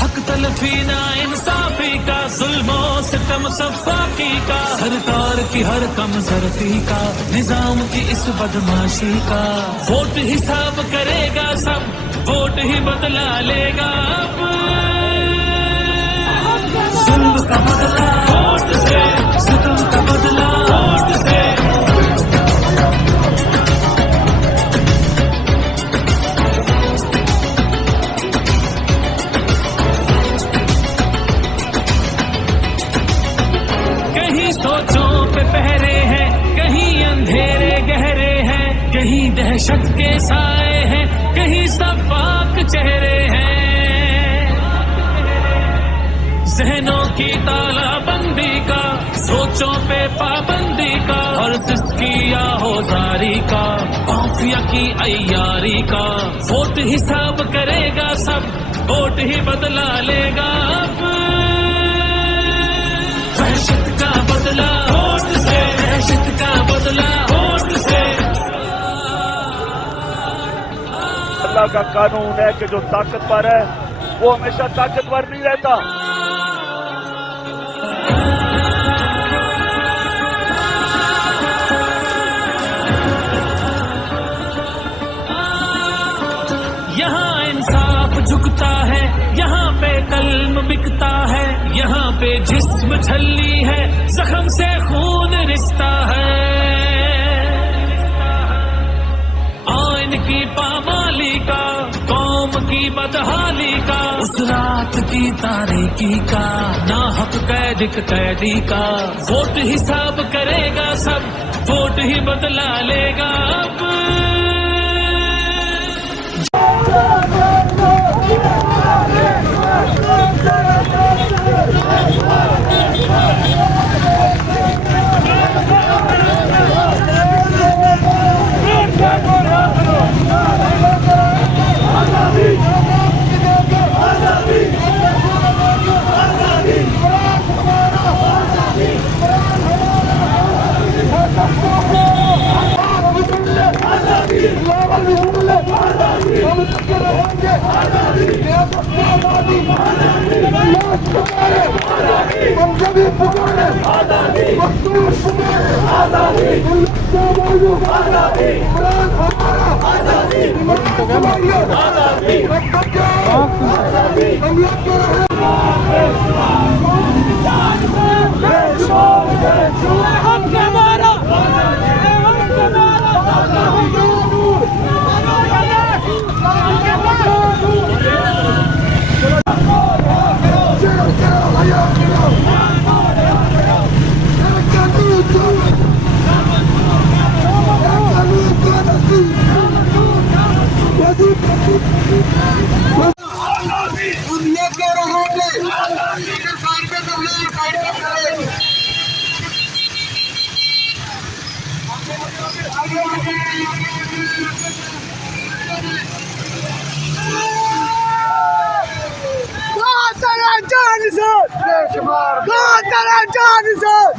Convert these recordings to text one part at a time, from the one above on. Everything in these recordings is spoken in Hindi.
हक तलफी ना इंसाफी का, जुल्मो सितम सफाकी का, सरकार की हर कम जरफी का, निजाम की इस बदमाशी का। वोट हिसाब करेगा सब, वोट ही बदला लेगा अब। जुल्म का बदला वोट से, सितम का बदला वोट से। सोचों पे पहरे हैं, कहीं अंधेरे गहरे हैं, कहीं दहशत के साए हैं, कहीं सफाक चेहरे हैं। जहनों की तालाबंदी का, सोचों पे पाबंदी का, और सिस्की या होजारी का, माफिया की अय्यारी का। वोट हिसाब करेगा सब, वोट ही बदला लेगा अब। दहशत का बदला वोट से, दहशत का बदला वोट से। अल्लाह का कानून है कि जो ताकतवर है वो हमेशा ताकतवर नहीं रहता। यहाँ इंसाफ झुकता है, यहाँ पे कल्म बिकता है, यहाँ पे जिस्म छल्ली है, जख्म से खून रिश्ता है। आइन की पामाली का, कौम की बदहाली का, उस रात की तारीकी का, नाहक कैदी का। वोट हिसाब करेगा सब, वोट ही बदला लेगा अब।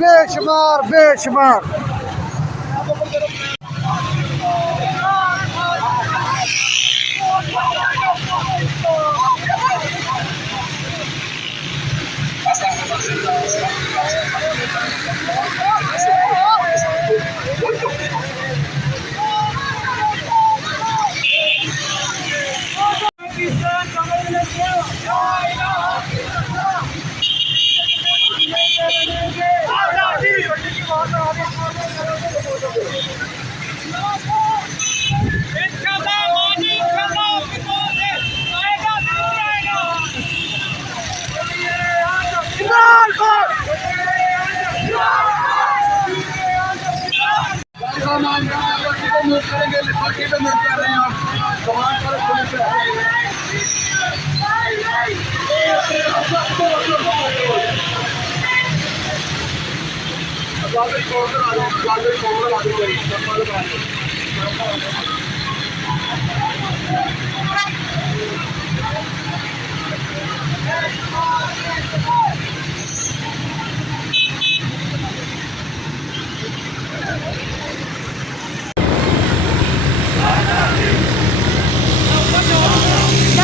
बेशुमार बेशुमार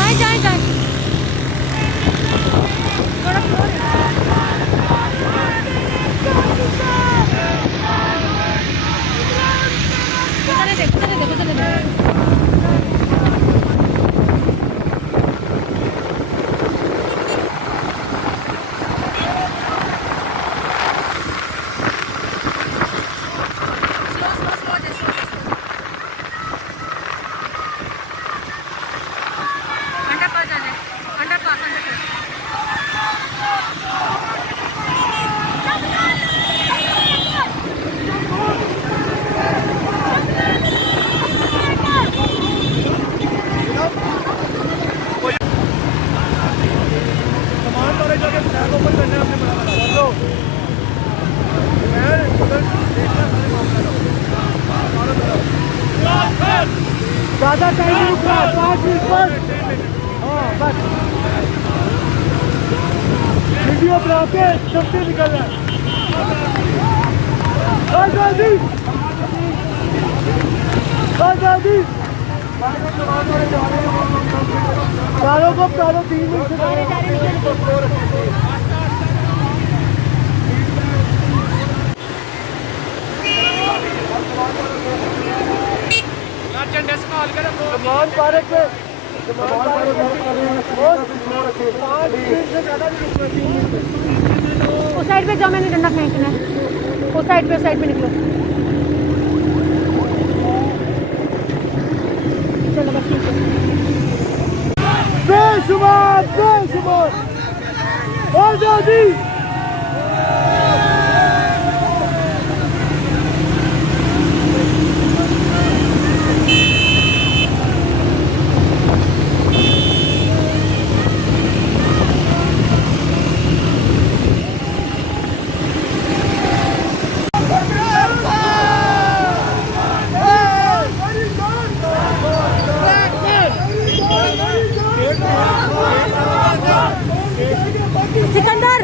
जाए ज़्यादा टाइम नहीं रुकना, 5 मिनट बस। हाँ बस वीडियो बना के सबसे निकलना है। आज़ादी आज़ादी चारों को चारों 3 मिनट से समान पार्क पे उस साइड पे जाओ, मैंने डंडा फेंकना है। उस साइड पे निकलो। चलो बस ठीक है। बेशुमार बेशुमार आज़ादी सिकंदर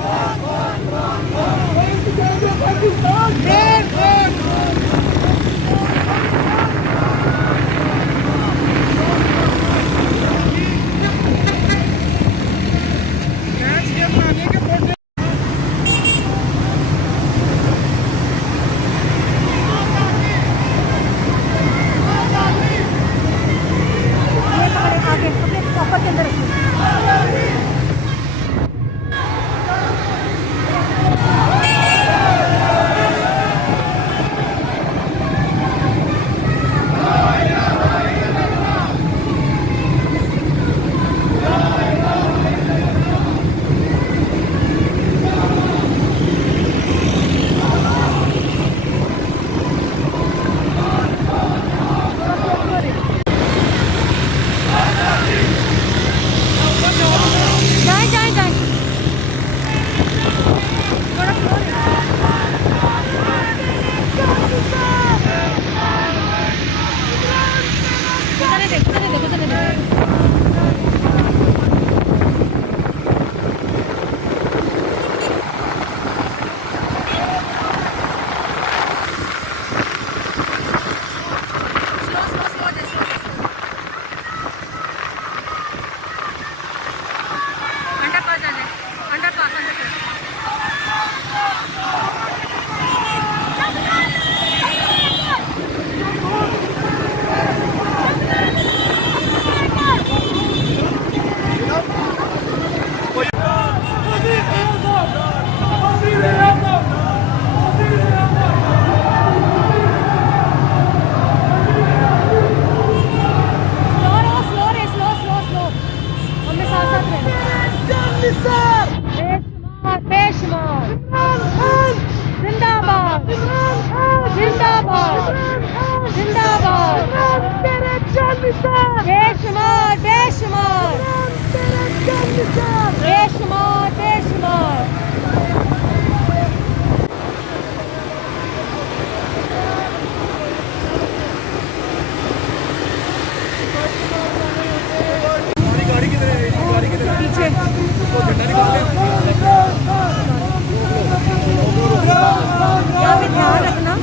आगे अपने पापा के अंदर रखिए। जाए जाए जाए गुजरने दे। बेशुमार जिंदाबाद जिंदाबाद जिंदाबाद बेशुमार बेशुमार बेशुमार बेशुमार पीछे यहाँ पे ध्यान रखना।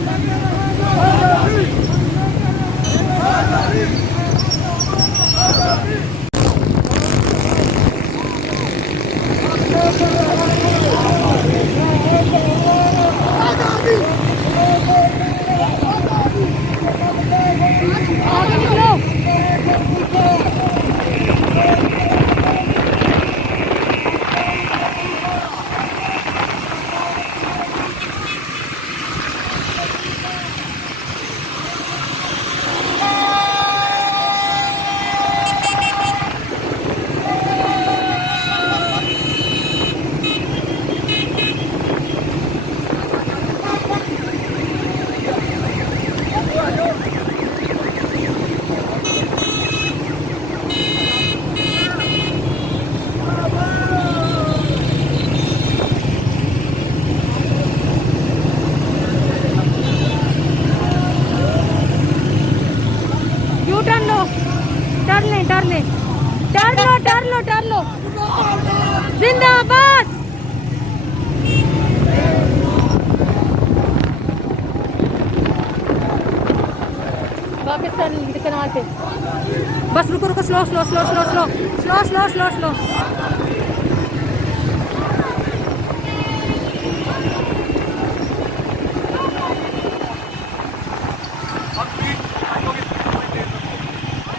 Slow slow slow slow slow slow slow slow slow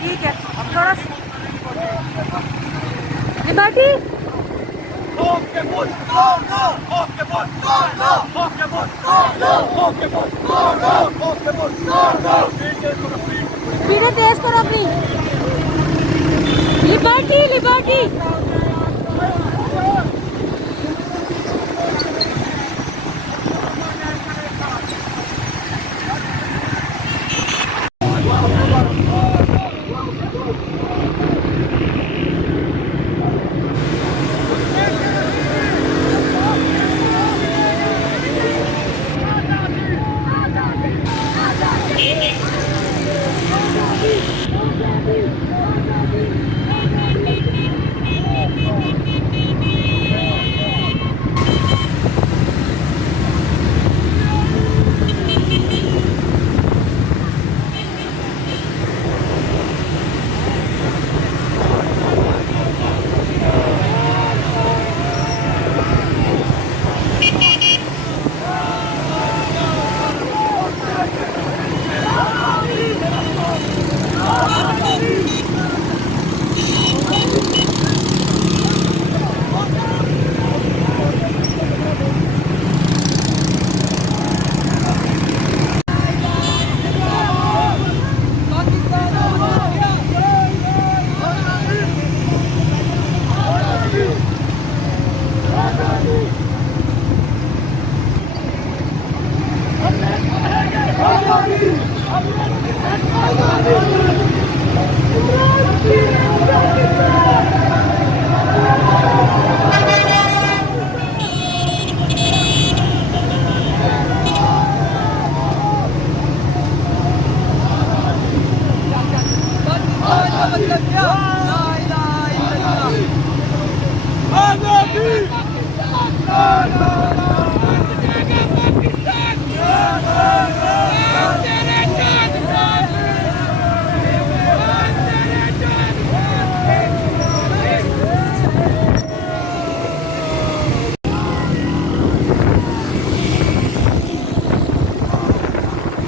ठीक है थोड़ा लिबर्टी स्पीड तेज करो अपनी लिबर्टी लिबर्टी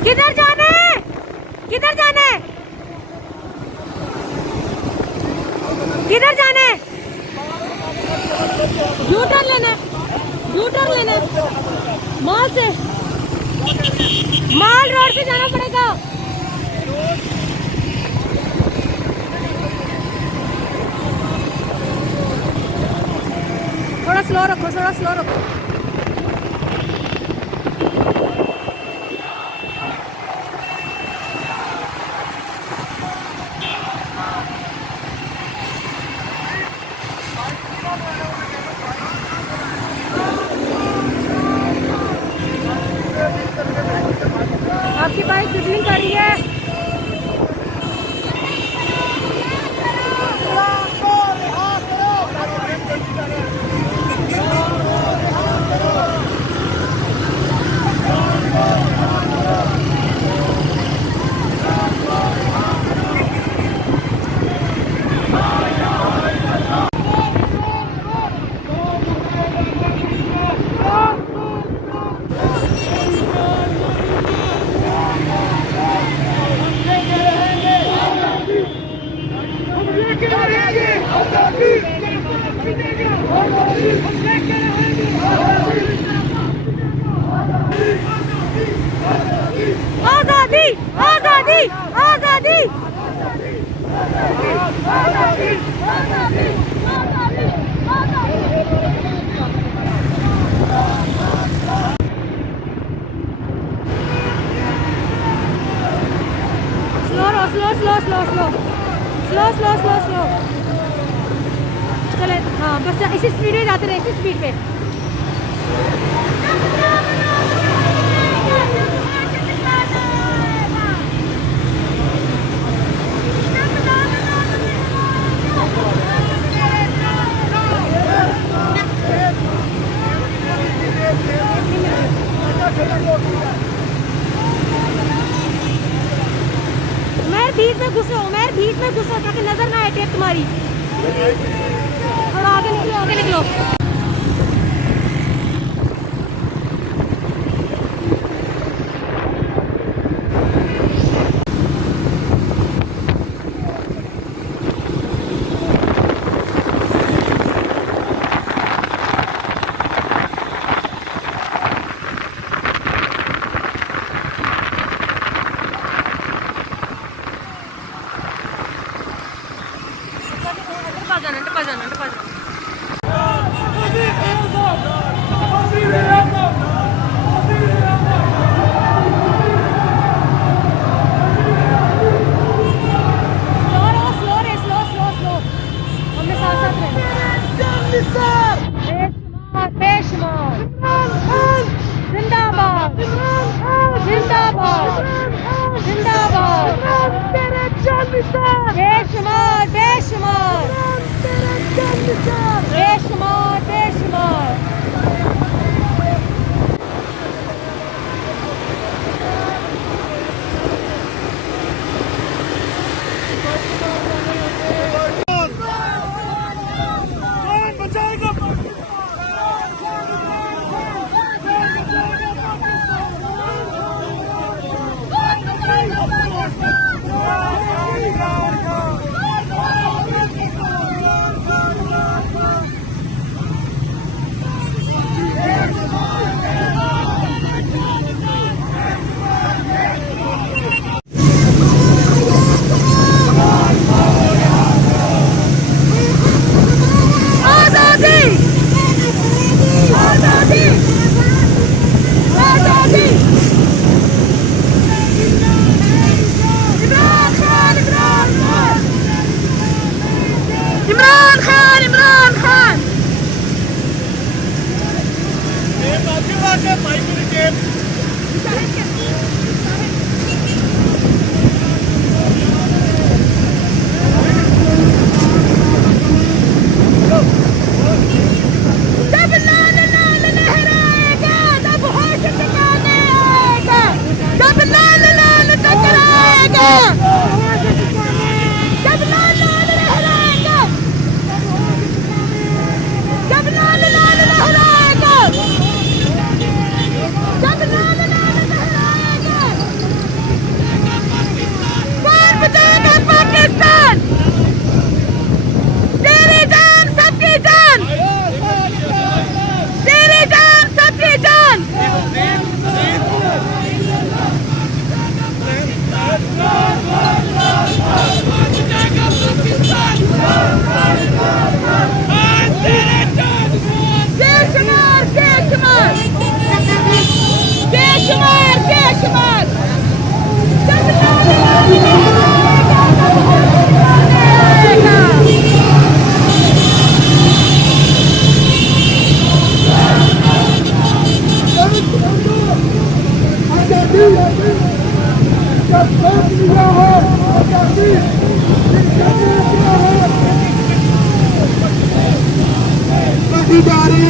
किधर जाना है किधर जाना है किधर जाना है यू टर्न लेना है यू टर्न लेना है मॉल से मॉल रोड से जाना पड़ेगा थोड़ा स्लो रखो थोड़ा स्लो रखो आपकी बाइक ट्रिपलिंग कर रही है आजादी आजादी आजादी slow slow slow slow slow slow slow slow चले हाँ बस इसी स्पीड में जाते रहे इसी स्पीड पे मैं बीच में घुसे हूँ मैं बीच में में घुसो ताकि नजर ना आए टेप तुम्हारी। थोड़ा आगे निकलो, आगे निकलो। बेशुमार बेशुमार बेशुमार बेशुमार।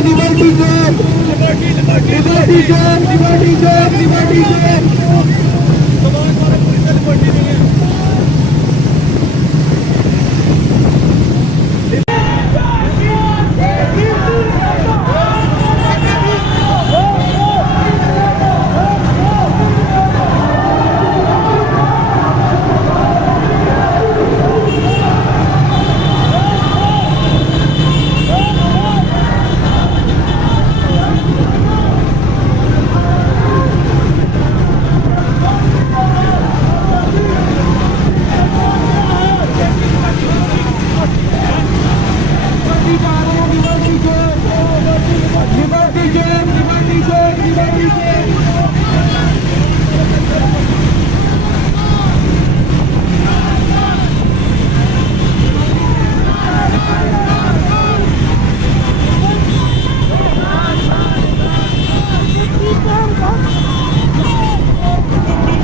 Liberty zone